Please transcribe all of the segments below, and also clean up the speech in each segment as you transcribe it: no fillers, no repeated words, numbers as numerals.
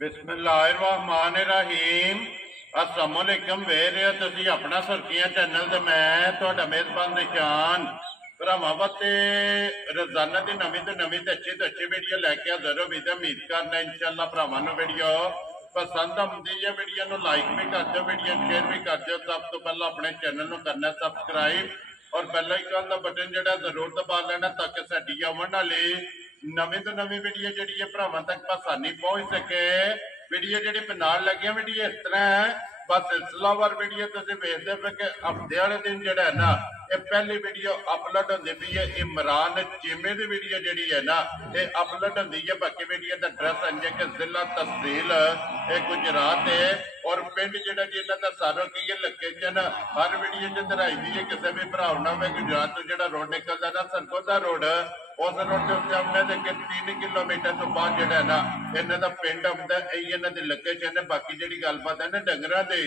बिस्मिल्लाहिर्रहमानिर्रहीम। अस्सलामुअलैकुम। वेख रहे हो तुसीं अपना सुर्खियां चैनल ते मैं तुहाडा मेज़बान निशान भरावां वास्ते रोजाना की नवीं तो अच्छी वीडियो लैके हाज़र हो। उम्मीद करना इंशाअल्लाह भरावां नूं वीडियो पसंद आउंदी है। वीडियो नूं लाइक भी कर दो, वीडियो शेयर भी कर दो। सब तो पहला अपने चैनल नूं करना सबसक्राइब और बेल आइकन का बटन जिहड़ा जरूर दबा लेना ताकि साडी आउण वाली नवीं तो नवीं वीडियो जिहड़ी है भरावां तक आसानी पहुंच सके। वीडियो जिहड़ी बनाउण लगे वीडियो इस तरह है, बस सिलसिलावार वीडियो तुसीं वेखदे पे कि हफ्ते वाले दिन जिहड़ा है ना ये पहली वीडियो अपलोड होंदी पई है। इमरान चीमे की वीडियो जिहड़ी है ना ये अपलोड होंदी है। बाकी वीडियो का एड्रैस अंजे कि जिला तहसील गुजरात है और पिंड जिहड़ा जिन्हां दा सारो की है लोकेशन हर वीडियो च दराई दी है। किसी भी भरा में गुजरात तो जिहड़ा रोड निकलदा ना सरगोदा रोड उस रोड के उत्ते आउंदा ते 3 किलोमीटर तो बाद जिहड़ा है ना इन्हां दा पिंड आउंदा है। इन्हां दी लोकेशन है। बाकी जिहड़ी गलबात है ना डंगरां दी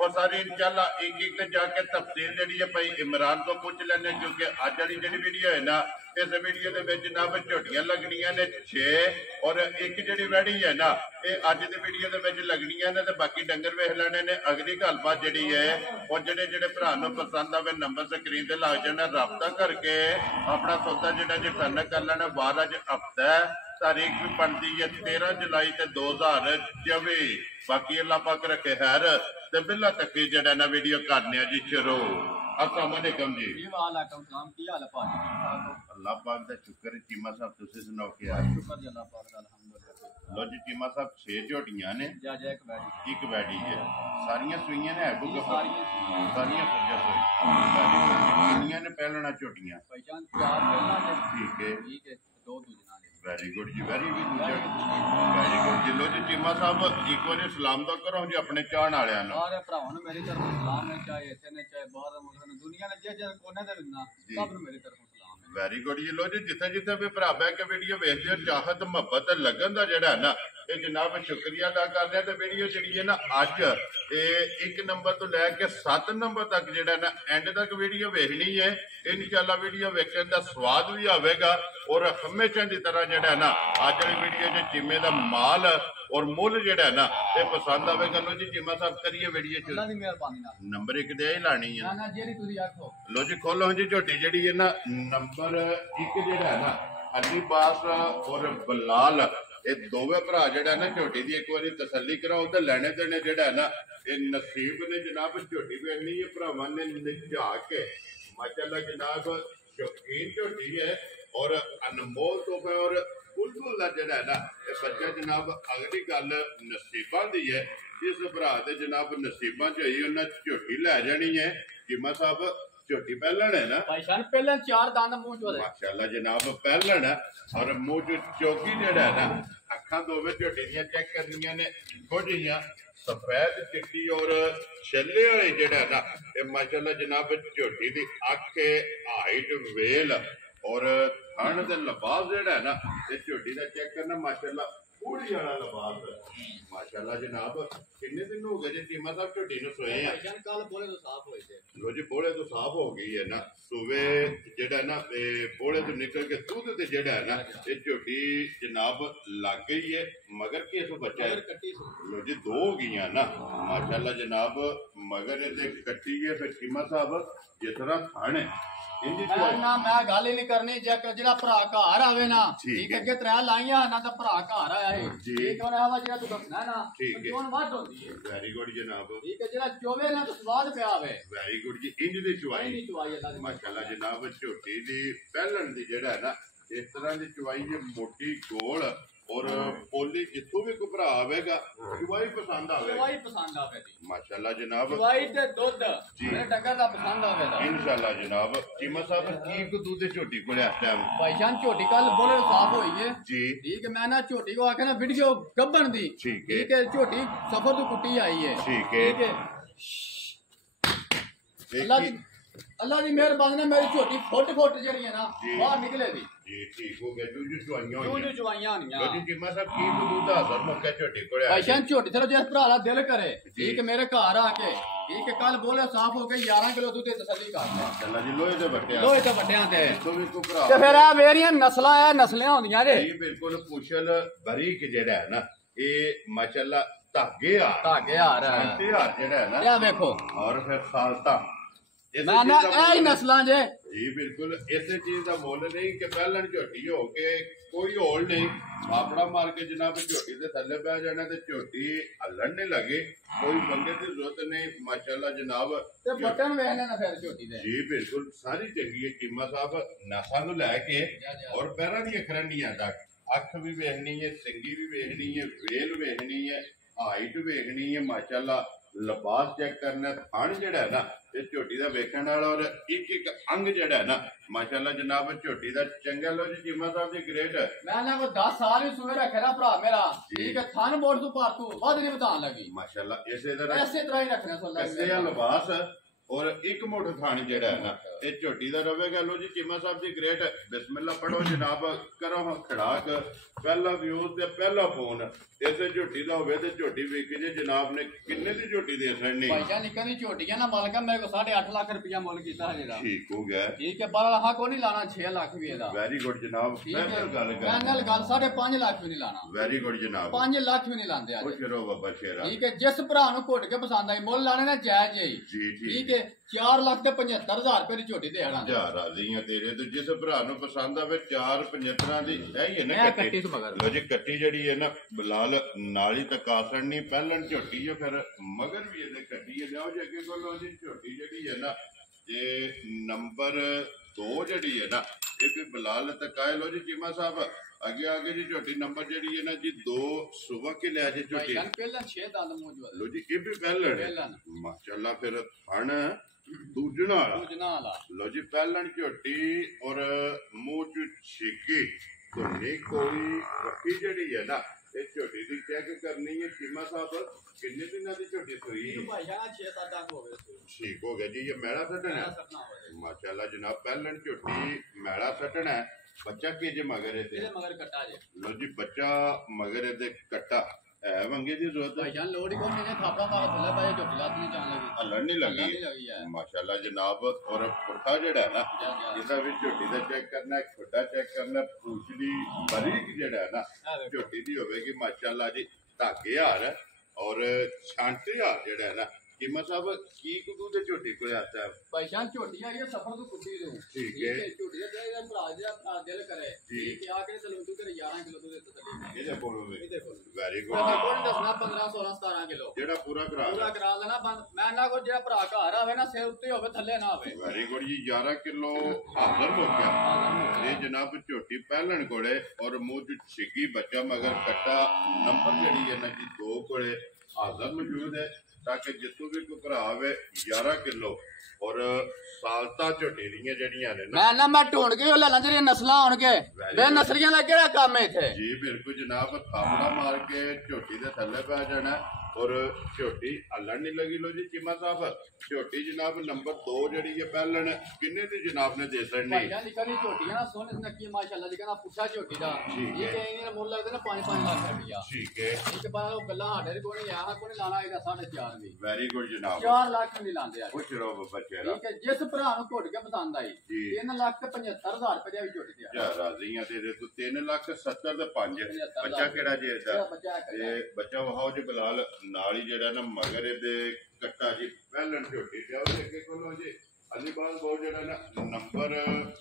और सारी इंशाअल्लाह एक एक जाके तफसील जी है भाई इमरान को पूछ लेने क्योंकि अज वाली जी वीडियो है ना इस वीडियो के जनाब झोटियां लगनिया ने 6 और एक जी वैड़ी है ना ये अज की वीडियो के लगनिया ने तो बाकी डंगर वेख लेने ने। अगली गलबात जी है और जेडे जेडे भरा पसंद आवे नंबर स्क्रीन से लग जाना रबता करके अपना सौदा जो जी फाइनल कर लेना। 12 हफ्ता तारीख भी बनती है 13 जुलाई 2024। बाकी अल्लाह पाक रखे खैर ते बिल्ला तक जड़ा ना वीडियो करने जी शुरू। अस्सलाम वालेकुम जी। वालेकुम सलाम। की हाल है भाजी? अल्लाह पाक दा शुक्र है। चीमा साहब तुसी सुनाओ क्या हाल? शुक्र जी अल्लाह पाक दा अल्हम्दुलिल्लाह। लो जी चीमा साहब 6 झोटियां ने एक वैडी है। सारियां सूइयां ने है सारियां कितनियां ने पहलना झोटियां? ठीक है दो दूजना ने। वेरी गुड जी वेरी गुड जी। लो जी चीमा साहब एक बार सलाम तो करो जी अपने चाहण वालियां नूं। सारे भरावां नूं मेरी तरफ सलाम है, चाहे इत्थे ने चाहे बाहर मुल्क ने दुनिया ने जे कोने दे विच ना सब नूं मेरी तरफ सलाम है। वेरी गुड जी। लो जी जिथे जिथे भी भरा बह के वीडियो वेखदे हो चाहत मुहब्बत लगन दा जेड़ा है ना ये जनाब शुक्रिया अदा कर रहे हैं। वीडियो जी है ना अज 1 नंबर तो लैके 7 नंबर तक जेड़ा ना एंड तक वीडियो वेखनी है। इंशाअल्लाह वीडियो वेखने का स्वाद भी आवेगा और हमेशा की तरह जेड़ा ना अज वाली वीडियो जो चीमे का माल और मुल जेड़ा है ना ये पसंद आवेगा। लो जी चीमा साहब करिए वीडियो नंबर 1 दे ही लानी है। लो जी खोलो जी झोटी जी है ना नंबर 1 जेड़ा है ना अलीबास और बलाल ये दोवे भरा जेड़ा ना झोटी की एक बार तसली कराओ तो लैने देने जेड़ा है ना ये नसीब ने जनाब झोटी वेखनी है भरावां ने निजा के माशाअल्लाह जनाब शौकीन झोटी है और अनमोल तोहफे और बुलबुल का जेड़ा है ना ये बच्चा जनाब अगली गल नसीबां दी है। जिस भरा दे जनाब नसीबां च होई उन्हें झोटी लै जानी है। चीमा साहब झोटी पहलन है ना पहलन 4 दांत मुंह चो माशाअल्लाह जनाब पहलन है और मुंह चो चौकी जेड़ा है ना अखां दोवे झोटी दियां चेक करनियां ने कुछ सफेद चिट्टी और छल्ले वाले जेड़ा है ना ये माशाअल्लाह जनाब झोटी दी अख हाइट वेल और थन दे लिबास जेड़ा है ना ये झोटी दा चेक करना माशाअल्लाह पूरी वाला लिबास माशाअल्लाह जनाब। कितने दिन हो गए जी चीमा साहब झोटी नूं सोए हैं? कल बोले तो साफ होए थे। लो जी बोले तो साफ हो गई है ना सुबह जेड़ा ना बोले तो निकल के दूध ते जेड़ा है ना ये झोटी जनाब लग गई है मगर किस बच्चा है? लो जी 2 हो गई ना माशाअल्लाह जनाब मगर ये कट्टी है फिर चीमा साहब जिस तरह खाने ना मैं गल ही नहीं करनी जेड़ा भरा घर आवे ना ठीक अगे 3 लाइयां ना तो भरा घर आया है ठीक होने हवा जेड़ा तू दसना ना जोन वध होंदी है। वेरी गुड जनाब ठीक है जेड़ा चोवे ना तो स्वाद पे आवे। वेरी गुड जी इंज दी चुवाई माशाअल्लाह जनाब झोटी दी पहलन दी जेड़ा है ना इस तरह की चुवाई है मोटी गोल और पोली जितों भी कोई भरा आवेगा चुवाई पसंद आवे माशाअल्लाह जनाब चुवाई ते दूध मेरे डंगर दा पसंद आवेगा इंशाअल्लाह जनाब। चीमा साहब की दूध झोटी को इस टाइम भाईजान झोटी कल बोले साफ होई है जी ठीक है। मैं ना झोटी को आखे ना वीडियो गब्बन दी ठीक है झोटी सफर तो कुटी आई है ठीक है। अल्लाह दी मेहरबानी ने मेरी झोटी फुट जड़ी है ना बाहर निकले दी जी ठीक हो गया जूं चुवाइयां होनियां जी चीमा साहब की दूध हाज़र मौके झोटी को भाईजान झोटी चलो जिस भरा दा दिल करे ठीक है मेरे घर आके ठीक है कल बोले साफ हो गई 11 किलो दूध तसल्ली कर माशाअल्लाह जी लोहे ते वड्डियां ते ते फिर आ मेरियां नस्लां है नस्लियां होंदियां जे बिल्कुल पुछल बरीक जेड़ा है ना ਇਹ ਮਾਸ਼ਾਅੱਲਾ ਧਾਗੇ ਹਾਰ ਜਿਹੜਾ ਹੈ ਨਾ ਇਹ ਵੇਖੋ ਔਰ ਫਿਰ ਸਾਲਤਾ ਮੈਂ ਨਾ ਇਹ ਹੀ ਨਸਲਾਂ ਜੇ ਜੀ ਬਿਲਕੁਲ ਇਸੇ ਚੀਜ਼ ਦਾ ਮੁੱਲ ਨਹੀਂ ਕਿ ਪਹਿਲਣ ਝੋਟੀ ਹੋ ਕੇ ਕੋਈ ਹੋਲ ਨਹੀਂ ਆਪਣਾ ਮਾਰ ਕੇ ਜਨਾਬ ਝੋਟੀ ਦੇ ਥੱਲੇ ਬਹਿ ਜਾਣਾ ਤੇ ਝੋਟੀ ਹੱਲਣ ਨਹੀਂ ਲੱਗੇ ਕੋਈ ਬੰਦੇ ਦੀ ਜ਼ਰੂਰਤ ਨਹੀਂ ਮਾਸ਼ਾਅੱਲਾ ਜਨਾਬ ਤੇ ਬਟਨ ਵੇਖਣੇ ਨਾ ਫਿਰ ਝੋਟੀ ਦੇ ਜੀ ਬਿਲਕੁਲ ਸਾਰੀ ਚੰਗੀ ਹੈ ਕੀਮਾ ਸਾਹਿਬ ਨਸਾਂ ਨੂੰ ਲੈ ਕੇ ਔਰ ਪੈਰਾਂ ਦੀਆਂ ਖਰੰਡੀਆਂ ਤੱਕ ਅੱਖ ਵੀ ਵੇਖਣੀ ਹੈ ਸਿੰਗੀ ਵੀ ਵੇਖਣੀ ਹੈ ਵੇਲ ਵੇਖਣੀ ਹੈ ਹਾਈਟ ਵੇਖਣੀ ਹੈ ਮਾਸ਼ਾਅੱਲਾ ਲਿਬਾਸ ਚੈੱਕ ਕਰਨਾ ਥਣ ਜਿਹੜਾ ਹੈ ਨਾ ਇਹ ਝੋਟੀ ਦਾ ਵੇਖਣ ਵਾਲਾ ਔਰ ਇੱਕ ਇੱਕ ਅੰਗ ਜਿਹੜਾ ਹੈ ਨਾ ਮਾਸ਼ਾਅੱਲਾ ਜਨਾਬ ਝੋਟੀ ਦਾ ਚੰਗਾ ਲੋ ਜੀ ਚੀਮਾ ਸਾਹਿਬ ਦੀ ਗ੍ਰੇਟ ਮੈਂ ਨਾ ਕੋਈ 10 ਸਾਲ ਵੀ ਸੂਏ ਰੱਖਿਆ ਭਰਾ ਮੇਰਾ ਠੀਕ ਹੈ ਥਣ ਬੋੜ ਤੋਂ ਪਰ ਤੂੰ ਵੱਧ ਨਹੀਂ ਵਧਾਉਣ ਲੱਗੀ ਮਾਸ਼ਾਅੱਲਾ ਇਸੇ ਤਰ੍ਹਾਂ ਹੀ ਰੱਖਣਾ ਸੋਲਾ ਇਸੇ ਆ ਲਿਬਾਸ ਔਰ ਇੱਕ ਮੁੱਠ ਥਾਣੀ ਜਿਹੜਾ ਹੈ ਨਾ ਇਹ ਝੋਟੀ ਦਾ ਰਵੇਗਾ ਲੋ ਜੀ ਚੀਮਾ ਸਾਹਿਬ ਦੀ ਗ੍ਰੇਟ ਬਿਸਮਿਲ੍ਲਾ ਪੜੋ ਜਨਾਬ ਕਰੋ ਖੜਾਕ ਪਹਿਲਾ ਵਿਊਜ਼ ਤੇ ਪਹਿਲਾ ਫੋਨ ਇਸੇ ਝੋਟੀ ਦਾ ਹੋਵੇ ਤੇ ਝੋਟੀ ਵੇਖ ਜੇ ਜਨਾਬ ਨੇ ਕਿੰਨੇ ਦੀ ਝੋਟੀ ਦੇ ਛੜਨੀ ਭਾਈਆ ਨਿੱਕਾ ਦੀ ਝੋਟੀਆਂ ਨਾ ਮਾਲਕਾ ਮੇਰੇ ਕੋ 8.5 ਲੱਖ ਰੁਪਇਆ ਮੁੱਲ ਕੀਤਾ ਹਜੇ ਦਾ ਠੀਕ ਹੋ ਗਿਆ ਠੀਕ ਹੈ 12 ਲੱਖ ਕੋ ਨਹੀਂ ਲਾਣਾ 6 ਲੱਖ ਵੀ ਇਹਦਾ ਵੈਰੀ ਗੁੱਡ ਜਨਾਬ ਫਾਈਨਲ ਗੱਲ 5.5 ਲੱਖ ਵੀ ਨਹੀਂ ਲਾਣਾ ਵੈਰੀ ਗੁੱਡ ਜਨਾਬ 5 ਲੱਖ ਵੀ ਨਹੀਂ ਲਾਂਦੇ ਅੱਜ ਖੁਸ਼ ਰਹੋ ਬਾਬਾ ਸ਼ੇਰਾ ਠੀਕ ਹੈ ਜਿਸ ਭਰਾ ਨੂੰ ਘੁੱਟ ਕੇ ਪਸੰਦ ਆਈ ਮੁੱਲ ਲਾਣੇ ਨਾ ਜਾਇਜ਼ ਹੀ ਠੀਕ ਹੈ 4 ਲੱਖ ਤੇ 75,000 ਰੁਪਏ ਦੀ ਝੋਟੀ ਦੇ ਹੜਾਂ ਜਾ ਰਾਜ਼ੀਆਂ ਤੇਰੇ ਤੇ ਜਿਸ ਭਰਾ ਨੂੰ ਪਸੰਦ ਆਵੇ 475 ਦੀ ਇਹ ਹੀ ਹੈ ਨਾ ਕੱਟੀ ਲੋ ਜੀ ਕੱਟੀ ਜਿਹੜੀ ਹੈ ਨਾ ਬਲਾਲ ਨਾਲੀ ਤੱਕ ਆਸਣ ਨਹੀਂ ਪਹਿਲਣ ਝੋਟੀ ਜੋ ਫਿਰ ਮਗਰ ਵੀ ਇਹਦੇ ਕੱਟੀ ਹੈ ਲਿਆਓ ਜੇ ਅੱਗੇ ਕੋਲੋਂ ਜੀ ਝੋਟੀ ਜਿਹੜੀ ਹੈ ਨਾ ਜੇ ਨੰਬਰ 2 ਜਿਹੜੀ ਹੈ ਨਾ ਇਹ ਵੀ ਬਲਾਲ ਤੱਕ ਆਏ ਲੋ ਜੀ ਚੀਮਾ ਸਾਹਿਬ आगे जी झोटी नंबर जी है ना जी 2 सुबह के लिया जी झोटी लो जी ये भी पहलन माशाल्लाह फिर हण दूजना लो जी पहलन झोटी और मुंह च छिकी तो नहीं कोई वक्की जड़ी है ना ये झोटी की चेक करनी है चीमा साहब किन्ने दिन की झोटी सुई ठीक हो गया जी ये मैला सटना है माशाल्लाह जनाब पहलन झोटी मैला सटना है बच्चा के जे मगर मगर कट्टा जे लो जी बच्चा मगर दे कट्टा है मंगे दी जरूरत भाईजान लोड को मैंने थापड़ा मारा थले भाई झोटी लात नहीं जान लगी हलन नहीं लगी माशाल्लाह जनाब और पुरखा जेड़ा है ना जिदा भी झोटी दा चेक करना है खुड्डा चेक करना पूछड़ी बारीक जेड़ा है ना झोटी दी होवेगी माशाल्लाह जी धागे हार और छांटे हार जेड़ा है ना कीमत साहब की कुदू दे झोटी कोले आता है भाईजान झोटी आई है सफर तो कुटी दे ठीक है झोटी दा भरा जेड़ा दिल करे ठीक है आके तलूटू करे 11 किलो तो तली ਇਹਦੇ ਕੋਲ ਹੋਵੇ ਵੈਰੀ ਗੁੱਡ ਕੋਲ ਦੱਸਣਾ 15 16 17 ਕਿਲੋ ਜਿਹੜਾ ਪੂਰਾ ਕਰਾ ਲੈਣਾ ਮੈਂ ਨਾ ਕੋ ਜਿਹੜਾ ਭਰਾ ਘਰ ਆਵੇ ਨਾ ਸਿਰ ਉੱਤੇ ਹੋਵੇ ਥੱਲੇ ਨਾ ਆਵੇ ਵੈਰੀ ਗੁੱਡ ਜੀ 11 ਕਿਲੋ ਹਾਜ਼ਰ ਹੋ ਗਿਆ ਇਹ ਜਨਾਬ ਝੋਟੀ ਪਹਿਲਣ ਕੋਲੇ ਔਰ ਮੂੰਹ ਚ ਛਿੱਗੀ ਬੱਚਾ ਮਗਰ ਕੱਟਾ ਨੰਬਰ ਜਿਹੜੀ ਹੈ ਨਾ ਜੀ 2 ਕੋਲੇ ਹਾਜ਼ਰ ਮੌਜੂਦ ਹੈ ताकि जितों भी कोई भरा आवे 11 किलो और सालता झोटी ਦੀਆਂ ਜਿਹੜੀਆਂ ਨੇ ਮੈਂ ਨਾ ਮੈਂ ਢੂੰਡ ਕੇ ਉਹ ਲੈ ਲਾਂ ਜਿਹੜੀਆਂ ਨਸਲਾਂ ਹੋਣਗੇ ਬੇ ਨਸਲੀਆਂ ਦਾ ਕਿਹੜਾ ਕੰਮ ਹੈ ਇੱਥੇ ਜੀ ਬਿਲਕੁਲ ਜਨਾਬ ਥਾਪੜਾ ਮਾਰ ਕੇ ਝੋਟੀ ਦੇ ਥੱਲੇ ਪੈ ਜਾਣਾ ਔਰ ਝੋਟੀ ਹੱਲਣ ਨਹੀਂ ਲੱਗੀ ਲੋ ਜੀ ਚੀਮਾ ਸਾਹਿਬ ਝੋਟੀ ਜਨਾਬ ਨੰਬਰ 2 ਜਿਹੜੀ ਹੈ ਪਹਿਲਣ ਕਿੰਨੇ ਦੀ ਜਨਾਬ ਨੇ ਦੇ ਸੜਨੀ ਭਾਈਆ ਨਿਕਲੀ ਝੋਟੀਆਂ ਨਾ ਸੋਹਣੇ ਨੱਕੀ ਮਾਸ਼ਾਅੱਲਾ ਜੀ ਕਹਿੰਦਾ ਪੁੱਛਾ ਝੋਟੀ ਦਾ ਇਹ ਇਹਨੇ ਮੁੱਲ ਲੱਗਦਾ ਨਾ 5-5 ਲੱਖ ਰੁਪਇਆ ਠੀਕ ਹੈ ਇੱਕ ਬਾਰ ਉਹ ਗੱਲਾਂ ਸਾਡੇ ਕੋਲ ਨਹੀਂ ਆਹ ਕੋਈ ਲਾਣਾ ਇਹਦਾ 4.5 ਵੀ ਵੈਰੀ ਗੁੱਡ ਜਨਾਬ 4 ਲੱਖ ਨਹੀਂ ਲਾਉਂਦੇ ਆ ਪੁੱਛ ਲੋ ਬੱਚੇ ਠੀਕ ਹੈ ਜਿਸ ਭਰਾ ਨੂੰ ਘੁੱਟ ਕੇ ਪਸੰਦ ਆਈ 3,75,000 ਰੁਪਏ ਦੀ ਝੋਟੀ ਤੇ ਆ ਰਾਜ਼ੀਆਂ ਤੇ 3,70,000 ਤੇ 5 ਬੱਚਾ ਕਿਹੜਾ ਜੇ ਇਹਦਾ ਇਹ ਬੱਚਾ ਵਹਾਓ ਜੀ ਬਲਾਲ ਨਾਲ ਹੀ ਜਿਹੜਾ ਨਾ ਮਗਰ ਇਹਦੇ ਕੱਟਾ ਜੀ ਪਹਿਲਣ ਝੋਟੀ ਤੇ ਉਹਦੇ ਅੱਗੇ ਕੋਲੋਂ ਜੀ ਅਲੀਬਾਲ ਬੋਲ ਜਿਹੜਾ ਨਾ ਨੰਬਰ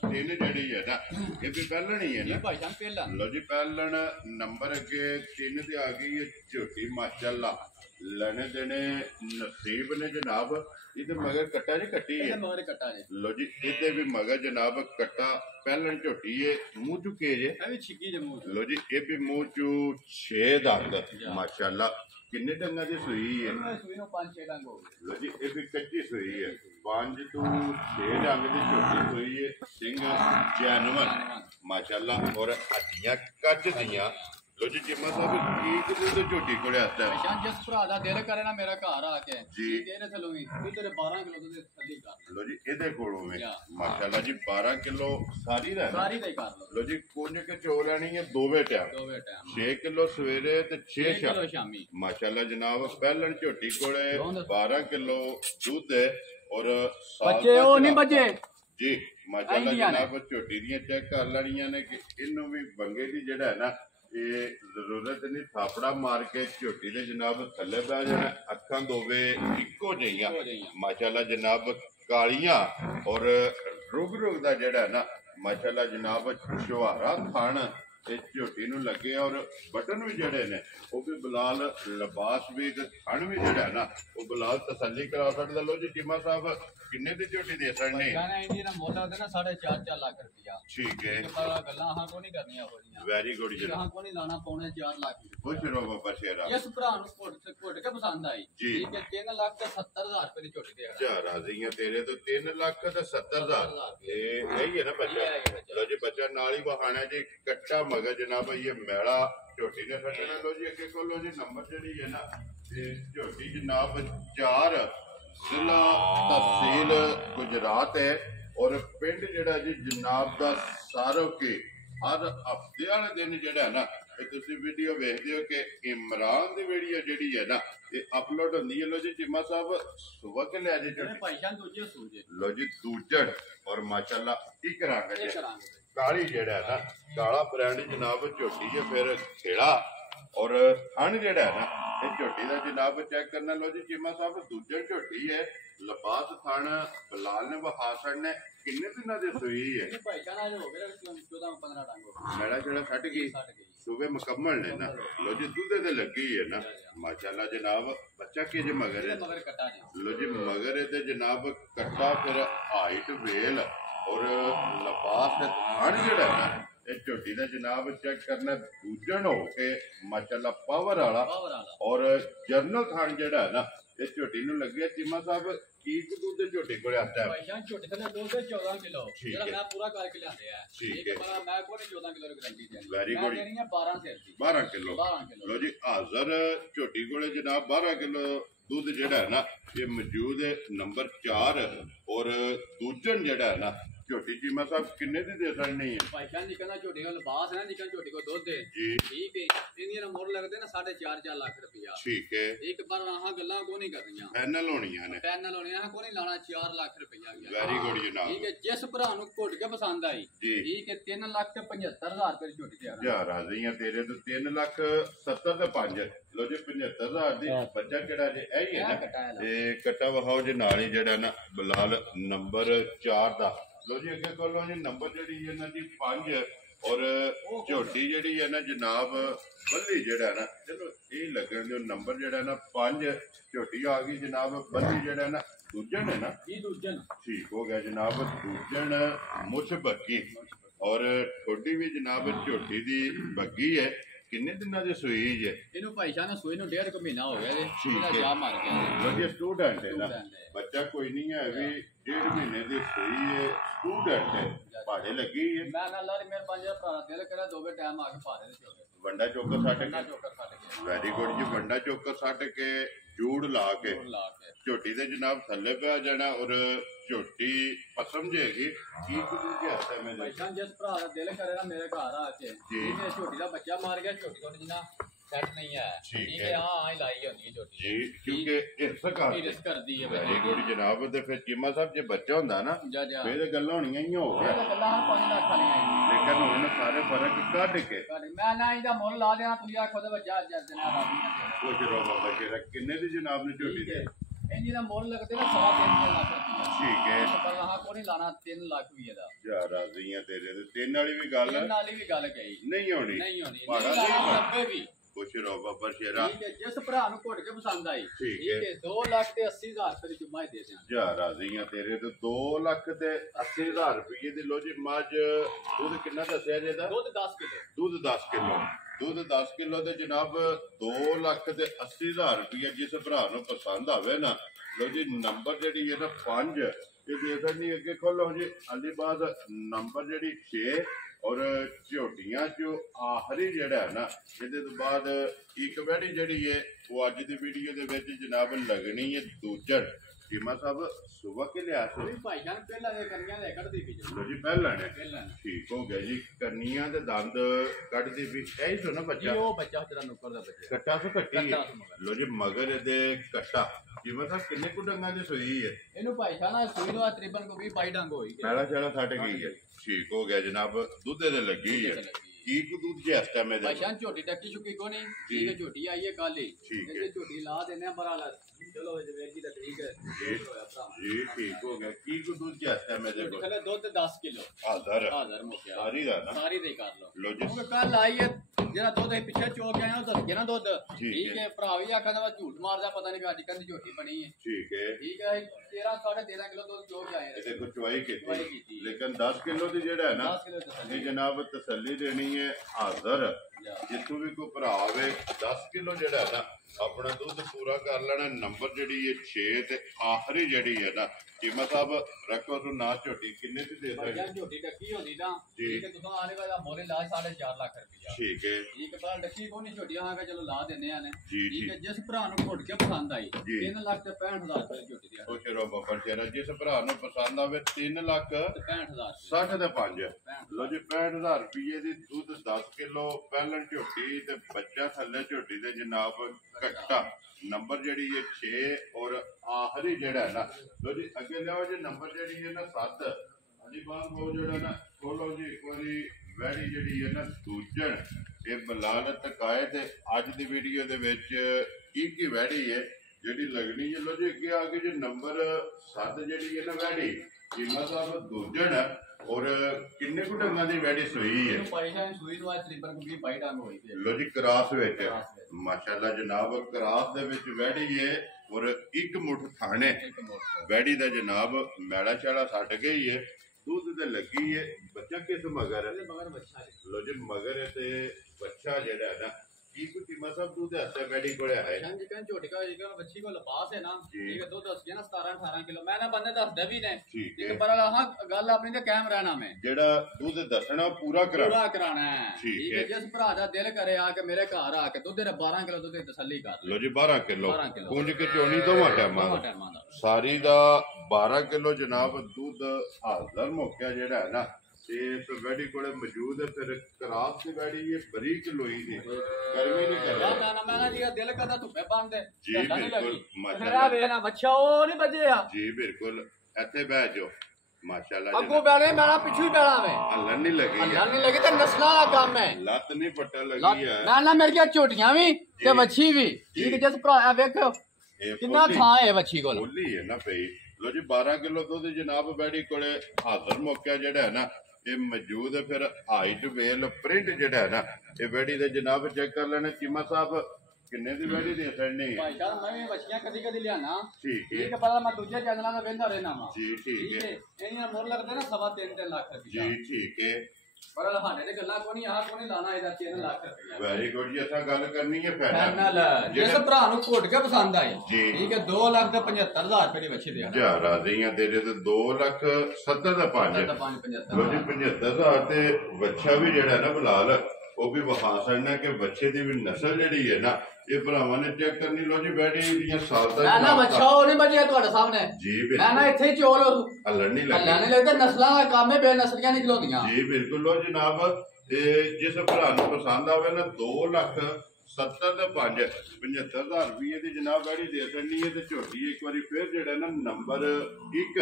3 ਜਿਹੜੀ ਹੈ ਨਾ ਇਹ ਵੀ ਪਹਿਲਣ ਹੀ ਹੈ ਨਾ ਭਾਈ ਜਾਨ ਪਹਿਲਣ ਲੋ ਜੀ ਪਹਿਲਣ ਨੰਬਰ ਅੱਗੇ 3 ਤੇ ਆ ਗਈ ਹੈ ਝੋਟੀ ਮਾਸ਼ਾਅੱਲਾ ਲੈਣੇ ਦੇਣੇ ਨਸੀਬ ਨੇ ਜਨਾਬ ਇਹਦੇ ਮਗਰ ਕੱਟਾ ਜੀ ਕੱਟੀ ਹੈ ਮਗਰ ਕੱਟਾ ਜੀ ਲੋ ਜੀ ਇਹਦੇ ਵੀ ਮਗਰ ਜਨਾਬ ਕੱਟਾ ਪਹਿਲਣ ਝੋਟੀ ਹੈ ਮੂੰਹ ਚੁੱਕੇ ਜੇ ਇਹ ਵੀ ਛਿੱਕੀ ਜੇ ਮੂੰਹ ਲੋ ਜੀ ਇਹ ਵੀ ਮੂੰਹ ਚੂ 6 ਦੰਦ ਮਾਸ਼ਾਅੱਲਾ ਕਿੰਨੇ ਡੰਗਾਂ ਦੀ ਸੂਈ ਹੈ ਸੂਈ ਨੂੰ 5-6 ਡੰਗ ਹੋ ਗਏ ਲੋ ਜੀ ਇਹ ਵੀ ਕੱਚੀ ਸੂਈ ਹੈ 5 ਤੋਂ 6 ਡੰਗ ਦੀ ਝੋਟੀ ਸੂਈ ਹੈ ਸਿੰਘ ਜੈਨਵਨ ਮਾਸ਼ਾਅੱਲਾ ਔਰ ਹੱਡੀਆਂ ਕੱਚ ਦੀਆਂ ਲੋ ਜੀ ਚੀਮਾ ਸਾਹਿਬ ਕੀ ਕਿਤੇ ਤੇ ਝੋਟੀ ਕੋਲੇ ਆਤਾ ਹੈ ਸ਼ਾਨ ਜਿਸ ਭਰਾ ਦਾ ਦਿਲ ਕਰੇ ਨਾ ਮੇਰਾ ਘਰ ਆ ਕੇ ਜੀ ਤੇਰੇ ਥੱਲੋਂ ਵੀ ਤੇਰੇ 12 ਕਿਲੋ ਦੇ ਥੱਲੇ ਕਰ ਲੋ ਜੀ ਇਹਦੇ ਕੋਲੋਂ ਵੀ ਮਾਸ਼ਾਅੱਲਾ ਜੀ 12 ਕਿਲੋ ਸਾਰੀ ਦਾ ਸਾਰੀ ਦਾ ਹੀ ਕਰ ਲੋ ਜੀ ਕੁੰਜ ਕੇ ਚੋ ਲੈਣੀ ਹੈ ਦੋਵੇਂ ਟਾਈਮ 6 ਕਿਲੋ ਸਵੇਰੇ ਤੇ 6 ਕਿਲੋ ਸ਼ਾਮੀ ਮਾਸ਼ਾਅੱਲਾ ਜਨਾਬ ਪਹਿਲਣ ਝੋਟੀ ਕੋਲੇ 12 ਕਿਲੋ ਦੁੱਧ ਹੈ ਔਰ ਬੱਚੇ ਉਹ ਨਹੀਂ ਬੱਚੇ ਜੀ ਮਾਸ਼ਾਅੱਲਾ ਜਨਾਬ ਝੋਟੀ ਦੀਆਂ ਚੈੱਕ ਕਰ ਲੈਣੀਆਂ ਨੇ ਕਿ ਇਹਨੂੰ ਵੀ ਬੰਗੇ ਦੀ ਜਿਹੜਾ ਹੈ ਨਾ ਇਹ ਜ਼ਰੂਰਤ ਨਹੀਂ ਥਾਪੜਾ ਮਾਰ ਕੇ ਝੋਟੀ ਦੇ ਜਨਾਬ ਥੱਲੇ ਬਹਿ ਜਾਣਾ ਅੱਖਾਂ ਦੋਵੇਂ ਇੱਕੋ ਜਿਹੀਆਂ ਮਾਸ਼ਾਅੱਲਾ ਜਨਾਬ ਕਾਲੀਆਂ ਔਰ ਰੁਗ ਦਾ ਜਿਹੜਾ ਨਾ ਮਾਸ਼ਾਅੱਲਾ ਜਨਾਬ ਛੁਹਾਰਾ ਥਣ ਤੇ ਝੋਟੀ ਨੂੰ ਲੱਗੇ ਔਰ ਬਟਨ ਵੀ ਜਿਹੜੇ ਨੇ ਉਹ ਵੀ ਬਲਾਲ ਲਿਬਾਸ ਵੀ ਥਣ ਵੀ ਜਿਹੜਾ ਨਾ ਉਹ ਬਲਾਲ ਤਸੱਲੀ ਕਰਾ ਸਕਦਾ। ਲੋ ਜੀ ਚੀਮਾ ਸਾਹਿਬ ਕਿੰਨੇ ਦੀ ਝੋਟੀ ਦੇ ਸਕਦੇ ਗਾਣਾ ਇੰਡੀਆ ਦਾ ਮੁੱਲ ਉਹਦੇ ਨਾ 4.5 ਲੱਖ ਰੁਪਇਆ। ਠੀਕ ਹੈ ਗੱਲਾਂ ਹਾਂ ਕੋ ਨਹੀਂ ਕਰਨੀਆਂ ਹੋਣੀਆਂ। ਵੈਰੀ ਗੁੱਡ ਜੀ ਹਾਂ ਕੋ ਨਹੀਂ ਲਾਣਾ ਪੌਣੇ 4 ਲੱਖ। ਖੁਸ਼ ਰਹੋ ਬਾਬਾ ਸ਼ੇਰਾ। ਇਸ ਭਰਾ ਨੂੰ ਘੁੱਟ ਕੇ ਪਸੰਦ ਆਈ ਠੀਕ ਹੈ 3,70,000 ਰੁਪਏ ਦੀ ਝੋਟੀ ਦੇ ਜਾ ਰਾਜ਼ੀਆਂ ਤੇਰੇ ਤੋਂ 3,70,000 ਇਹ ਇਹੀ ਹੈ ਨਾ ਬੱਚਾ। ਲੋ ਜੀ ਬੱਚਾ ਨਾਲ ਹੀ ਬਹਾਨਾ ਜੀ ਕੱਟਾ ਮਗਰ ਜਨਾਬ ਇਹ ਮੈਲਾ ਝੋਟੀ ਨੇ ਫਟਣਾ। ਲੋ ਜੀ ਅੱਗੇ ਕੋਲ ਲੋ ਜੀ ਨੰਬਰ ਜਿਹੜੀ ਹੈ ਨਾ ਤੇ ਝੋਟੀ ਜਨਾਬ 4 ਜ਼ਿਲ੍ਹਾ ਤਹਿਸੀਲ ਗੁਜਰਾਤ ਹੈ ਔਰ ਪਿੰਡ ਜਿਹੜਾ ਜੀ ਜਨਾਬ ਦਾ ਸਾਰੋਕੇ। ਹਰ ਹਫਤੇ ਵਾਲੇ ਦਿਨ ਜਿਹੜਾ ਨਾ ਇਹ ਤੁਸੀਂ ਵੀਡੀਓ ਵੇਖਦੇ ਹੋ ਕਿ ਇਮਰਾਨ ਦੀ ਵੀਡੀਓ ਜਿਹੜੀ ਹੈ ਨਾ ਇਹ ਅਪਲੋਡ ਹੁੰਦੀ ਹੈ। ਲੋ ਜੀ ਚੀਮਾ ਸਾਹਿਬ ਸੁਬਹ ਕੇ ਲਿਆ ਜੀ ਭਾਈਜਾਨ ਦੂਜੇ ਸੂਜੇ ਲੋ ਜੀ ਦੂਜੜ ਔਰ ਮਾਸ਼ਾਅੱਲਾ ਇੱਕ ਰੰਗ ਕਾਲੀ ਜਿਹੜਾ ਹੈ ਨਾ ਕਾਲਾ ਬ੍ਰਾਂਡ ਜਨਾਬ ਝੋਟੀ ਹੈ ਫਿਰ ਖੇੜਾ ਔਰ ਥਣ ਜਿਹੜਾ ਹੈ ਨਾ ਇਹ ਝੋਟੀ ਦਾ ਜਨਾਬ ਚੈੱਕ ਕਰਨਾ। ਲੋ ਜੀ ਚੀਮਾ ਸਾਹਿਬ ਦੂਜੜ ਝੋਟੀ ਹੈ ਲਿਬਾਸ ਥਣ ਬਲਾਲ ਨੇ ਬਹਾਸਣ ਨੇ ਕਿੰਨੇ ਦਿਨਾਂ ਦੇ ਸੂਈ ਹੈ ਭਾਈਜਾਨ ਅੱਜ ਹੋ ਗਏ 14-15 ਡੰਗ ਮੈਲਾ ਜਿਹੜਾ ਛੱਡ ਗਈ ਸੂਬੇ ਮੁਕੰਮਲ ਨੇ ਨਾ। ਲੋ ਜੀ ਦੁੱਧੇ ਤੇ ਲੱਗੀ ਹੈ ਨਾ ਮਾਸ਼ਾਅੱਲਾ ਜਨਾਬ ਬੱਚਾ ਕਿ ਜੇ ਮਗਰ ਹੈ ਲੋ ਜੀ ਮਗਰ ਹੈ ਤੇ ਜਨਾਬ ਕੱਟਾ ਫਿਰ ਹਾਈਟ ਵੇਲ ਔਰ ਲਿਬਾਸ ਥਣ ਜਿਹੜਾ ਨਾ ਇਹ ਝੋਟੀ ਦਾ ਜਨਾਬ ਚੈੱਕ ਕਰਨਾ ਦੂਜਣ ਹੋ ਕੇ ਮਾਸ਼ਾਅੱਲਾ ਪਾਵਰ ਵਾਲਾ ਔਰ ਜਰਨਲ ਥਣ ਜਿਹੜਾ ਨਾ ਇਹ ਝੋਟੀ ਨੂੰ ਲੱਗਿਆ। ਚੀਮਾ ਸਾਹਿਬ ਕੀ ਦੁੱਧ ਦੇ ਝੋਟੀ ਕੋਲ ਆਤਾ ਹੈ ਭਾਈਜਾਨ ਝੋਟੀ ਦਾ ਦੁੱਧ 14 ਕਿਲੋ ਜਿਹੜਾ ਮੈਂ ਪੂਰਾ ਕਰਕੇ ਲਿਆਂਦੇ ਆ ਠੀਕ ਹੈ ਮੈਂ ਕੋਲ 14 ਕਿਲੋ ਦੀ ਗਾਰੰਟੀ ਦੇਣੀ ਵੈਰੀ ਗੁੱਡ 12 ਸਿਰ ਦੀ 12 ਕਿਲੋ ਲੋ ਜੀ ਹਾਜ਼ਰ ਝੋਟੀ ਕੋਲੇ ਜਨਾਬ 12 ਕਿਲੋ ਦੁੱਧ ਜਿਹੜਾ ਨਾ ਇਹ ਮੌਜੂਦ ਹੈ ਨੰਬਰ 4 ਔਰ ਦੂਜਣ ਜਿਹੜਾ ਨਾ ਝੋਟੀ ਚੀਮਾ ਸਾਹਿਬ ਕਿੰਨੇ ਦੀ ਦੇ ਸਕਣੀ ਹੈ ਭਾਈਜਾਨ ਜੀ ਕਹਿੰਦਾ ਝੋਟੀ ਕੋਲ ਲਿਬਾਸ ਹੈ ਨਿਕਲ ਝੋਟੀ ਕੋਲ ਦੁੱਧ ਹੈ ਜੀ ਠੀਕ ਹੈ ਇਹਦੀਆਂ ਮੁੱਲ ਲੱਗਦੇ ਨਾ 4.5 ਲੱਖ ਰੁਪਇਆ ਠੀਕ ਹੈ ਇੱਕ ਪਰ ਆਹ ਗੱਲਾਂ ਕੋ ਨਹੀਂ ਕਰਨੀਆਂ ਪੈਨਲ ਹੋਣੀਆਂ ਨੇ ਪੈਨਲ ਹੋਣੀਆਂ ਕੋ ਨਹੀਂ ਲਾਣਾ 4 ਲੱਖ ਰੁਪਇਆ ਵੈਰੀ ਗੁੱਡ ਜਨਾਬ ਠੀਕ ਹੈ ਜਿਸ ਭਰਾ ਨੂੰ ਘੁੱਟ ਕੇ ਪਸੰਦ ਆਈ ਠੀਕ ਹੈ 3,75,000 ਰੁਪਏ ਦੀ ਝੋਟੀ ਤੇ ਆਣਾ ਯਾਰ ਰਾਜ਼ੀਆਂ ਤੇਰੇ ਤੋਂ 3,70,000 ਤੇ 5 ਲੋ ਜੀ 75,000 ਦੀ ਬੱਚਾ ਕਿਹੜਾ ਜੇ ਇਹ ਹੀ ਹੈ ਨਾ ਤੇ ਕੱਟਾ ਵਹਾਓ ਜੇ ਨਾਲ ਹੀ ਜਿਹੜਾ ਨਾ ਬਲਾਲ ਨੰਬਰ 4 ਦਾ। ਲੋ ਜੀ ਅੱਗੇ ਕੋਲ ਲੋ ਜੀ ਨੰਬਰ ਜਿਹੜੀ ਇਹਨਾਂ ਦੀ 5 ਔਰ ਝੋਟੀ ਜਿਹੜੀ ਹੈ ਨਾ ਜਨਾਬ ਬੱਲੀ ਜਿਹੜਾ ਨਾ ਚਲੋ ਇਹ ਲੱਗਣ ਦੇ ਨੰਬਰ ਜਿਹੜਾ ਨਾ 5 ਝੋਟੀ ਆ ਗਈ ਜਨਾਬ ਬੱਲੀ ਜਿਹੜਾ ਨਾ ਦੂਜਣ ਹੈ ਨਾ ਇਹ ਦੂਜਣ ਠੀਕ ਹੋ ਗਿਆ ਜਨਾਬ ਦੂਜਣ ਮੁੱਛ ਬੱਗੀ ਔਰ ਥੋੜੀ ਵੀ ਜਨਾਬ ਝੋਟੀ ਦੀ ਬੱਗੀ ਹੈ ਕਿੰਨੇ ਦਿਨਾਂ ਦੀ ਸੂਈ ਜੇ ਇਹਨੂੰ ਭਾਈਜਾਨ ਨੇ ਸੂਈ ਨੂੰ 1.5 ਮਹੀਨਾ ਹੋ ਗਿਆ ਇਹਦਾ ਜਾ ਮਾਰ ਗਿਆ ਵਧੀਆ ਸਟੂਡੈਂਟ ਹੈ ਨਾ ਬੱਚਾ ਕੋਈ ਨਹੀਂ ਹੈ ਵੀ 1.5 ਮਹੀਨੇ ਦੀ ਸੂਈ ਹੈ ਸਟੂਡੈਂਟ ਹੈ ਪਹਾੜੇ ਲੱਗੀ ਹੈ ਮੈਂ ਨਾ ਅੱਲਾਹ ਦੀ ਮਿਹਰਬਾਨੀ ਨਾਲ ਭਰਾ ਦਿਲ ਕਰਾ ਦੋਵੇਂ ਟਾਈਮ ਆ ਕੇ ਭਾਰੇ ਦੇ ਚੋਕੇ ਵੰਡਾ ਚੋਕਰ ਸੱਟ ਕੇ ਵੈਰੀ ਗੁੱਡ ਜੀ ਵੰਡਾ ਚੋਕਰ ਸੱਟ ਕੇ ਜੂੜ ਲਾ ਕੇ ਝੋਟੀ ਦੇ ਜਨਾਬ ਥੱਲੇ ਪਿਆ ਜਾਣਾ ਔਰ ਝੋਟੀ ਪਸਮ ਜੇਗੀ ਕੀ ਕੁਝ ਹੱਥ ਹੈ ਮੇਰੇ ਭਾਈਜਾਨ ਜਿਸ ਭਰਾ ਦਾ ਦਿਲ ਕਰੇ ਨਾ ਮੇਰੇ ਘਰ ਆ ਕੇ ਇਹਨੇ ਝੋਟੀ ਦਾ ਬੱਚਾ ਮਾਰ ਗਿਆ ਝੋਟੀ ਕੋਲ ਜਿੰਨਾ ਸੈੱਟ ਨਹੀਂ ਹੈ ਠੀਕ ਹੈ ਹਾਂ ਹੀ ਲਾਈ ਹੁੰਦੀ ਹੈ ਝੋਟੀ ਜੀ ਕਿਉਂਕਿ ਇਸ ਕਰਦੀ ਹੈ ਵੈਰੀ ਗੁੱਡ ਜਨਾਬ ਤੇ ਫਿਰ ਚੀਮਾ ਸਾਹਿਬ ਜੇ ਬੱਚਾ ਹੁੰਦਾ ਨਾ ਫਿਰ ਗੱਲਾਂ ਹੋਣੀਆਂ ਹੀ ਹੋ ਗਿਆ ਗੱਲਾਂ 5 ਲੱਖ ਵਾਲੀਆਂ ਲੇਕਿਨ ਹੁਣ ਸਾਰੇ ਫਰਕ ਕੱਢ ਕੇ ਮੈਂ ਨਾ ਇਹਦਾ ਮੁੱਲ ਲਾ ਦੇਣਾ ਤੁਸੀਂ ਆਖੋ ਤੇ ਬੱਚਾ ਜਨਾਬ ਕੁਝ ਰੋ ਬਾਬਾ ਜੀ ਕਿੰਨੇ ਦੀ ਜਨਾਬ ਨੇ ਝੋਟੀ ਦੇ ਇਹਦੀ ਦਾ ਮੁੱਲ ਲੱਗਦੇ ਨਾ 3.5 ਲੱਖ ਰੁਪਇਆ ਠੀਕ ਹੈ ਪਰ ਆਹ ਕੋਈ ਨਹੀਂ ਲਾਣਾ 3 ਲੱਖ ਵੀ ਇਹਦਾ ਯਾਰ ਰਾਜ਼ੀਆਂ ਤੇਰੇ ਤੇ ਤਿੰਨ ਵਾਲੀ ਵੀ ਗੱਲ ਤਿੰਨ ਵਾਲੀ ਵੀ ਗੱਲ ਕਹੀ ਨਹੀਂ ਹੋਣੀ ਭਾੜਾ ਨਹੀਂ ਵੀ ਕੁਛ ਰੋ ਬਾਬਾ ਸ਼ੇਰਾ ਠੀਕ ਹੈ ਜਿਸ ਭਰਾ ਨੂੰ ਘੁੱਟ ਕੇ ਪਸੰਦ ਆਈ ਠੀਕ ਹੈ 2,80,000 ਰੁਪਏ ਦੀ ਜੁਮਾ ਦੇ ਦਿਆਂ ਯਾਰ ਰਾਜ਼ੀਆਂ ਤੇਰੇ ਤੇ 2,80,000 ਰੁਪਏ ਦੀ ਲੋ ਜੀ ਮੱਝ ਦੁੱਧ ਕਿੰਨਾ ਦੱਸਿਆ ਜੇ ਦਾ ਦੁੱਧ 10 ਕਿਲੋ ਦੁੱਧ 10 ਕਿਲੋ ਤੇ ਜਨਾਬ 2,80,000 ਰੁਪਏ ਜਿਸ ਭਰਾ ਨੂੰ ਪਸੰਦ ਆਵੇ ਨਾ ਲੋ ਜੀ ਨੰਬਰ ਜਿਹੜੀ ਹੈ ਨਾ 5 ਇਹ ਦੇ ਦੇਣੀ ਅੱਗੇ ਖੋਲੋ ਜੀ ਅਲੀਬਾਦ ਨੰਬਰ ਜਿਹੜੀ 6 ਔਰ ਝੋਟੀਆਂ ਚੋਂ ਆਖਰੀ ਜਿਹੜਾ ਹੈ ਨਾ ਇਹਦੇ ਤੋਂ ਬਾਅਦ ਇੱਕ ਵੈੜੀ ਜਿਹੜੀ ਹੈ ਉਹ ਅੱਜ ਦੀ ਵੀਡੀਓ ਦੇ ਵਿੱਚ ਜਨਾਬ ਲੱਗਣੀ ਹੈ ਦੂਜੜ ਚੀਮਾ ਸਾਹਿਬ ਸੁਬਹ ਕੇ ਲਿਆ ਸੀ ਭਾਈਜਾਨ ਪਹਿਲਾਂ ਦੇ ਕੰਨੀਆਂ ਦੇ ਕੱਢਦੀ ਵੀ ਲੋ ਜੀ ਪਹਿਲਾਂ ਨੇ ਠੀਕ ਹੋ ਗਿਆ ਜੀ ਕੰਨੀਆਂ ਦੇ ਦੰਦ ਕੱਢਦੀ ਵੀ ਐ ਸੋ ਨਾ ਬੱਚਾ ਉਹ ਬੱਚਾ ਤੇਰਾ ਨੁੱਕਰ ਦਾ ਬੱਚਾ ਕੱਟਾ ਸੋ ਕੱਟੀ ਹੈ ਲੋ ਜੀ ਮਗਰ ਇਹਦੇ ਕੱਟਾ ਚੀਮਾ ਸਾਹਿਬ ਕਿੰਨੇ ਕੁ ਡੰਗਾਂ ਦੀ ਸੋਈ ਹੈ ਇਹਨੂੰ ਭਾਈਜਾਨ ਸੂਈ ਨੂੰ ਤਕਰੀਬਨ ਕੋਈ 22 ਡੰਗ ਹੋਈ ਪਹਿਲਾ ਛੜਾ ਛੱਡ ਗਈ ਹੈ ਠੀਕ ਹੋ ਗਿਆ ਜਨਾਬ ਦੁੱਧੇ ਦੇ ਲੱਗੀ ਹੈ ਕੀ ਕੁ ਦੁੱਧ ਜੇ ਇਸ ਟਾਈਮ ਇਹਦੇ ਭਾਸ਼ਾ ਝੋਟੀ ਟੱਕੀ ਚੁੱਕੀ ਕੋ ਨਹੀਂ ਠੀਕ ਹੈ ਝੋਟੀ ਆਈ ਹੈ ਕੱਲ ਹੀ ਠੀਕ ਹੈ। ਇਹਦੀ ਝੋਟੀ ਲਾ ਦਿੰਦੇ ਆ ਬਰਾ ਲਾ ਚਲੋ ਇਹ ਵੇਰ ਜੀ ਤਾਂ ਠੀਕ ਹੈ ਜੀ ਠੀਕ ਹੋ ਗਿਆ ਕੀ ਕੁ ਦੁੱਧ ਜੇ ਇਸ ਟਾਈਮ ਇਹਦੇ ਕੋਲ ਥਲੇ ਦੁੱਧ 10 ਕਿਲੋ ਹਾਜ਼ਰ ਮੁੱਕਿਆ ਸਾਰੀ ਦਾ ਨਾ ਸਾਰੀ ਦੇ ਕਰ ਲਓ ਲੋ ਜੀ ਕਿਉਂਕਿ ਕੱਲ ਆਈ ਹੈ ਜਿਹੜਾ ਦੁੱਧ ਅਸੀਂ ਪਿੱਛੇ ਚੋਕ ਆਇਆ ਉਹ ਦੱਸ ਗਿਆ ਨਾ ਦੁੱਧ ਠੀਕ ਹੈ ਭਰਾ ਵੀ ਆਖਦਾ ਵਾ ਝੂਠ ਮਾਰਦਾ ਪਤਾ ਨਹੀਂ ਅੱਜ ਕੱਲ ਦੀ ਝੋਟੀ ਬਣੀ ਹੈ ਠੀਕ ਹੈ 13 13.5 ਕਿਲੋ ਦੁੱਧ ਚੋਕ ਆਏ ਇਹਦੇ ਕੋ ਚੁਆਈ ਚੁਆਈ ਕੀਤੀ ਕੀਤੀ। ਲੇਕਿਨ 10 ਕਿਲੋ ਦੀ ਜਿਹੜਾ ਹੈ ਨਾ 10 ਕਿਲੋ ਤਸੱਲੀ ਇਹ ਜਨਾਬ ਤਸੱਲੀ ਦੇਣੀ ਹੈ ਹਾਜ਼ਰ ਜਿੱਥੋਂ ਵੀ ਕੋਈ ਭਰਾ ਆਵੇ 10 ਕਿਲੋ ਜਿਹੜਾ ਹੈ ਨਾ ਆਪਣਾ ਦੁੱਧ ਪੂਰਾ ਕਰ ਲੈਣਾ ਨੰਬਰ ਜਿਹੜੀ ਹੈ 6 ਤੇ ਆਖਰੀ ਜਿਹੜੀ ਹੈ ਨਾ ਚੀਮਾ ਸਾਹਿਬ ਰੱਖੋ ਤੂੰ ਨਾ ਝੋਟੀ ਕਿੰਨੇ ਦੀ ਦੇ ਸਕਦੇ ਝੋਟੀ ਟੱਕੀ ਹੁੰਦੀ ਨਾ ਠੀਕ ਹੈ ਤੁਸੀਂ ਆਨੇ ਵਾਲਾ ਮੋਰੇ ਲਾ 4.5 ਲੱਖ ਰੁਪਇਆ ਠੀਕ ਹੈ ਠੀਕ ਹੈ ਪਰ ਟੱਕੀ ਕੋ ਨਹੀਂ ਝੋਟੀ ਆਗਾ ਚਲੋ ਲਾ ਦਿੰਦੇ ਆ ਨੇ ਜੀ, ਠੀਕ ਜੀ। ਹੈ ਜਿਸ ਭਰਾ ਨੂੰ ਘੁੱਟ ਕੇ ਪਸੰਦ ਆਈ ਜੀ। 3 ਲੱਖ ਤੇ 65000 ਰੁਪਏ ਝੋਟੀ ਦੀ ਉਹ ਸ਼ੇਰੋ ਬੱਬਰ ਸ਼ੇਰਾ ਜਿਸ ਭਰਾ ਨੂੰ ਪਸੰਦ ਆਵੇ 3 ਲੱਖ 65000 60 ਦੇ 5 ਲੋ ਜੀ 65000 ਰੁਪਏ ਦੀ ਦੁੱਧ 10 ਕਿਲੋ ਪਹਿਲਣ ਝੋਟੀ ਤੇ ਬੱਚਾ ਥੱਲੇ ਝੋਟੀ ਦੇ ਜਨਾਬ ਕੱਟਾ ਨੰਬਰ ਜਿਹੜੀ ਹੈ 6 ਔਰ ਆਖਰੀ ਜਿਹੜਾ ਹੈ ਨਾ ਲੋ ਜੀ ਅੱਗੇ ਲਿਆਓ ਜੀ ਨੰਬਰ ਜਿਹੜੀ ਹੈ ਨਾ 7 ਅਜੀ ਬਾਤ ਉਹ ਜਿਹੜਾ ਨਾ ਖੋਲੋ ਜੀ ਇੱਕ ਵਾਰੀ ਵੈੜੀ ਜਿਹੜੀ ਹੈ ਨਾ ਦੂਜਣ ਇਹ ਬਲਾਲਤ ਕਾਏ ਤੇ ਅੱਜ ਦੀ ਵੀਡੀਓ ਦੇ ਵਿੱਚ ਕੀ ਵੈੜੀ ਹੈ ਜਿਹੜੀ ਲੱਗਣੀ ਹੈ ਲੋ ਜੀ ਅੱਗੇ ਆ ਕੇ ਜੀ ਨੰਬਰ 7 ਜਿਹੜੀ ਹੈ ਨਾ ਵੈੜੀ ਕੀਮਤ ਸਾਹਿਬ ਦੂਜਣ ਔਰ ਕਿੰਨੇ ਕੁ ਢੰਗਾਂ ਦੀ ਵੈੜੀ ਸੋਈ ਹੈ ਪਾਈ ਜਾਂ ਸੂਈ ਨੂੰ ਅੱਜ ਤਰੀਬਰ ਕੁਗੀ ਪਾਈ ਡੰਗ ਹੋਈ ਤੇ ਲੋ ਜੀ ਕਰਾਸ ਵਿੱਚ ਮਾਸ਼ਾਅੱਲਾ ਜਨਾਬ ਕਰਾਸ ਦੇ ਵਿੱਚ ਵੈੜੀ ਹੈ ਔਰ ਇੱਕ ਮੁੱਠ ਥਾਣੇ ਵੈੜੀ ਦਾ ਜਨਾਬ ਮੈਲਾ ਛਾਲਾ ਛੱਡ ਗਈ ਹੈ ਦੁੱਧ ਤੇ ਲੱਗੀ ਹੈ ਬੱਚਾ ਕਿਸ ਮਗਰ ਹੈ ਮਗਰ ਬੱਚਾ ਹੈ ਲੋ ਜੀ ਮਗਰ ਤੇ ਬੱਚਾ ਜਿਹੜਾ ਹੈ ਨਾ ਕੀ ਕੁ ਕੀਮਤ ਸਾਹਿਬ ਦੁੱਧ ਹੱਥੇ ਵੈੜੀ ਕੋਲ ਹੈ ਹਾਂਜੀ ਕਹਿੰਦੇ ਝੋਟੀ ਕਾ ਜਿਹੜਾ ਬੱਚੀ ਕੋ ਲਪਾਸ ਹੈ ਨਾ ਜੀ। ਠੀਕ ਹੈ ਦੁੱਧ ਦੱਸ ਗਿਆ ਨਾ 17 18 ਕਿਲੋ ਮੈਂ ਨਾ ਬੰਦੇ ਦੱਸਦੇ ਵੀ ਨੇ ਠੀਕ ਠੀਕ ਹੈ ਪਰ ਹਾਂ ਗੱਲ ਆਪਣੀ ਤੇ ਕਾਇਮ ਰਹਿਣਾ ਮੈਂ ਜਿਹੜਾ ਦੁੱਧ ਦੱਸਣਾ ਉਹ ਪੂਰਾ ਕਰਾ ਪੂਰਾ ਕਰਾਣਾ ਹੈ ਠੀਕ ਠੀਕ ਹੈ। ਹੈ ਜਿਸ ਭਰਾ ਦਾ ਦਿਲ ਕਰੇ ਆ ਕੇ ਮੇਰੇ ਘਰ ਆ ਕੇ ਦੁੱਧ ਦੇ 12 ਕਿਲੋ ਦੁੱਧ ਦੀ ਤਸੱਲੀ ਕਰ ਲੋ ਜੀ 12 ਕਿਲੋ 12 ਕਿਲੋ। ਪੁੰਜ ਕੇ ਚੋਣੀ ਦੋਵਾਂ ਟਾਈਮਾਂ ਦੋਵਾਂ ਦਾ ਟਾਈਮਾਂ ਦਾ ਸਾਰੀ ਦਾ 12 ਕਿਲੋ ਜਨਾਬ ਦੁੱਧ ਹਾਜ਼ਰ ਮੁੱਕਿਆ ਜਿਹੜਾ ਹੈ ਨਾ ਤੇ ਇਸ ਵੈੜੀ ਕੋਲੇ ਮੌਜੂਦ ਹੈ ਫਿਰ ਕਰਾਸ ਦੀ ਵੈੜੀ ਇਹ ਬਰੀਕ ਲੋਈ ਦੀ ਗਰਮੀ ਨਹੀਂ ਕਰ ਰਹੀ ਮੈਂ ਨਾ ਜੀ ਦਿਲ ਕਰਦਾ ਧੁੱਪੇ ਬੰਦੇ ਜੀ, ਬਿਲਕੁਲ, ਫਿਰ ਆ ਵੇ ਨਾ ਬੱਚਾ ਉਹ ਨਹੀਂ ਬਜਿਆ ਜੀ ਬਿਲਕੁਲ ਇੱਥੇ ਬਹਿ ਜਾਓ ਮਾਸ਼ਾਅੱਲਾ ਅੱਗੋਂ ਬੈਣੇ ਮੈਂ ਪਿੱਛੇ ਬੈਣਾ ਵੇ ਹੱਲਣ ਨਹੀਂ ਲੱਗੀ ਹੈ ਅੱਲਾ ਨਹੀਂ ਲੱਗੀ ਤੇ ਨਸਲਾਂ ਦਾ ਕੰਮ ਹੈ ਲੱਤ ਨਹੀਂ ਪੱਟਣ ਲੱਗੀ ਹੈ ਨਾ ਨਾ ਮੇਰੀਆਂ ਝੋਟੀਆਂ ਵੀ ਤੇ ਵੱਛੀ ਵੀ ਠੀਕ ਜਿਸ ਭਰਾ ਵੇਖੋ ਇਹ ਕਿੰਨਾ ਥਾਂ ਹੈ ਵੱਛੀ ਕੋਲ ਬੋਲੀ ਹੈ ਨਾ ਪਈ ਲੋ ਜੀ 12 ਕਿਲੋ ਦੁੱਧ ਜਨਾਬ ਵੈੜੀ ਕੋਲੇ ਹਾਜ਼ਰ ਮੁੱਕਿਆ ਜਿਹੜਾ ਹੈ ਨਾ ਇਹ ਮੌਜੂਦ ਹੈ ਫਿਰ ਹਾਈਟ ਵੇਲ ਪ੍ਰਿੰਟ ਜਿਹੜਾ ਹੈ ਨਾ ਇਹ ਵੈੜੀ ਦੇ ਜਨਾਬ ਚੈੱਕ ਕਰ ਲੈਣਾ ਚੀਮਾ ਸਾਹਿਬ ਕਿੰਨੇ ਦੀ ਵੈੜੀ ਦੇ ਛੱਡਣੀ ਭਾਈ ਸਾਹਿਬ ਮੈਂ ਵੀ ਵੱਛੀਆਂ ਕਦੀ ਕਦੀ ਲਿਆਣਾ ਠੀਕ ਹੈ ਠੀਕ ਹੈ ਪਤਾ ਮੈਂ ਦੂਜੇ ਚੈਨਲਾਂ ਦਾ ਵੇਂਦਾ ਰਹਿਣਾ ਵਾ ਜੀ ਠੀਕ ਹੈ ਇਹਨਾਂ ਮੁੱਲ ਲੱਗਦੇ ਨਾ 3.5 ਲੱਖ ਰੁਪਇਆ ਜੀ ਠੀਕ ਹੈ ਪਰ ਹਾਨੇ ਦੇ ਗੱਲਾਂ ਕੋਈ ਨਹੀਂ ਆਹ ਕੋਈ ਨਹੀਂ ਲਾਣਾ ਇਹਦਾ 3 ਲੱਖ ਰੁਪਇਆ ਵੈਰੀ ਗੁੱਡ ਜੀ ਅਸਾਂ ਗੱਲ ਕਰਨੀ ਹੈ ਫਾਈਨਲ ਫਾਈਨਲ ਜਿਸ ਭਰਾ ਨੂੰ ਘੋਟ ਕੇ ਪਸੰਦ ਆਏ ਜੀ। ਠੀਕ ਹੈ 2,75,000 ਰੁਪਏ ਦੀ ਵੱਛੀ ਦੇ ਜਾ ਰਾਜ਼ੀਆਂ ਤੇਰੇ ਤੇ 2,70,000 ਦਾ 5 ਲੋ ਜੀ 75,000 ਤੇ ਬੱਚਾ ਵੀ ਜਿਹੜਾ ਨਾ ਬਲਾਲ ਉਹ ਵੀ ਵਿਖਾ ਸਕਣਾ ਕਿ ਬੱਚੇ ਦੀ ਵੀ ਨਸਲ ਜਿਹੜੀ ਹੈ ਨਾ ਇਹ ਭਰਾਵਾਂ ਨੇ ਚੈੱਕ ਕਰਨੀ ਲੋ ਜੀ ਬੈਠੀ ਦੀਆਂ ਸਾਲ ਦਾ ਨਾ ਨਾ ਬੱਚਾ ਉਹ ਨਹੀਂ ਬਜਿਆ ਤੁਹਾਡੇ ਸਾਹਮਣੇ ਜੀ ਨਾ ਨਾ ਬਿਲਕੁਲ ਇੱਥੇ ਹੀ ਚੋਲ ਹੱਲਣ ਨਹੀਂ ਅੱਲਾ ਲੱਗੀ ਨੇ ਲੱਗਦਾ ਨਸਲਾਂ ਦਾ ਕੰਮ ਹੈ ਬੇਨਸਲੀਆਂ ਨਿਕਲਉਂਦੀਆਂ ਜੀ ਬਿਲਕੁਲ ਲੋ ਜਨਾਬ ਤੇ ਜਿਸ ਭਰਾ ਨੂੰ ਪਸੰਦ ਆਵੇ ਨਾ 2,70,000 ਤੇ 5 75,000 ਰੁਪਏ ਦੀ ਜਨਾਬ ਗਾੜੀ ਦੇ ਸਕਣੀ ਹੈ ਤੇ ਝੋਟੀ ਇੱਕ ਵਾਰੀ ਫੇਰ ਜਿਹੜਾ ਨਾ ਨੰਬਰ 1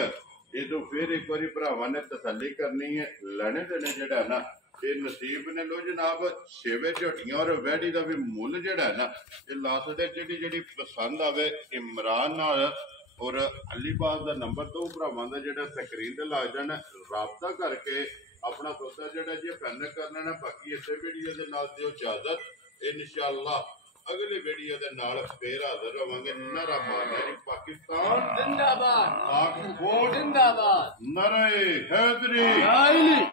ਇਹ ਤੋਂ ਫੇਰ ਇੱਕ ਵਾਰੀ ਭਰਾਵਾਂ ਨੇ ਤਸੱਲੀ ਕਰਨੀ ਹੈ ਲੈਣੇ ਦੇਣੇ ਜਿਹੜਾ ਨਾ ਇਹ ਨਸੀਬ ਨੇ ਲੋ ਜਨਾਬ ਛੇਵੇਂ ਝੋਟੀਆਂ ਔਰ ਵੈੜੀ ਦਾ ਵੀ ਮੁੱਲ ਜਿਹੜਾ ਹੈ ਨਾ ਇਹ ਲਾਸਟ ਦੇ ਜਿਹੜੀ ਪਸੰਦ ਆਵੇ ਇਮਰਾਨ ਨਾਲ ਔਰ ਅਲੀਬਾਜ਼ ਦਾ ਨੰਬਰ ਤੋਂ ਭਰਾਵਾਂ ਦਾ ਜਿਹੜਾ ਸਕਰੀਨ ਤੇ ਲੱਗ ਜਾਣਾ ਰਾਬਤਾ ਕਰਕੇ ਆਪਣਾ ਸੌਦਾ ਜਿਹੜਾ ਜੀ ਫਾਈਨਲ ਕਰ ਲੈਣਾ ਬਾਕੀ ਇਸੇ ਵੀਡੀਓ ਦੇ ਨਾਲ ਦਿਓ ਇਜਾਜ਼ਤ ਇਨਸ਼ਾਅੱਲਾ ਅਗਲੇ ਵੀਡੀਓ ਦੇ ਨਾਲ ਫੇਰ ਹਾਜ਼ਰ ਹੋਵਾਂਗੇ ਨਰਾ ਮਾਰਨਾ ਪਾਕਿਸਤਾਨ ਜ਼ਿੰਦਾਬਾਦ ਪਾਕ ਜਿੰਦਾਬਾਦ ਨਰੇ ਹੈਦਰੀ ਆਈਲੀ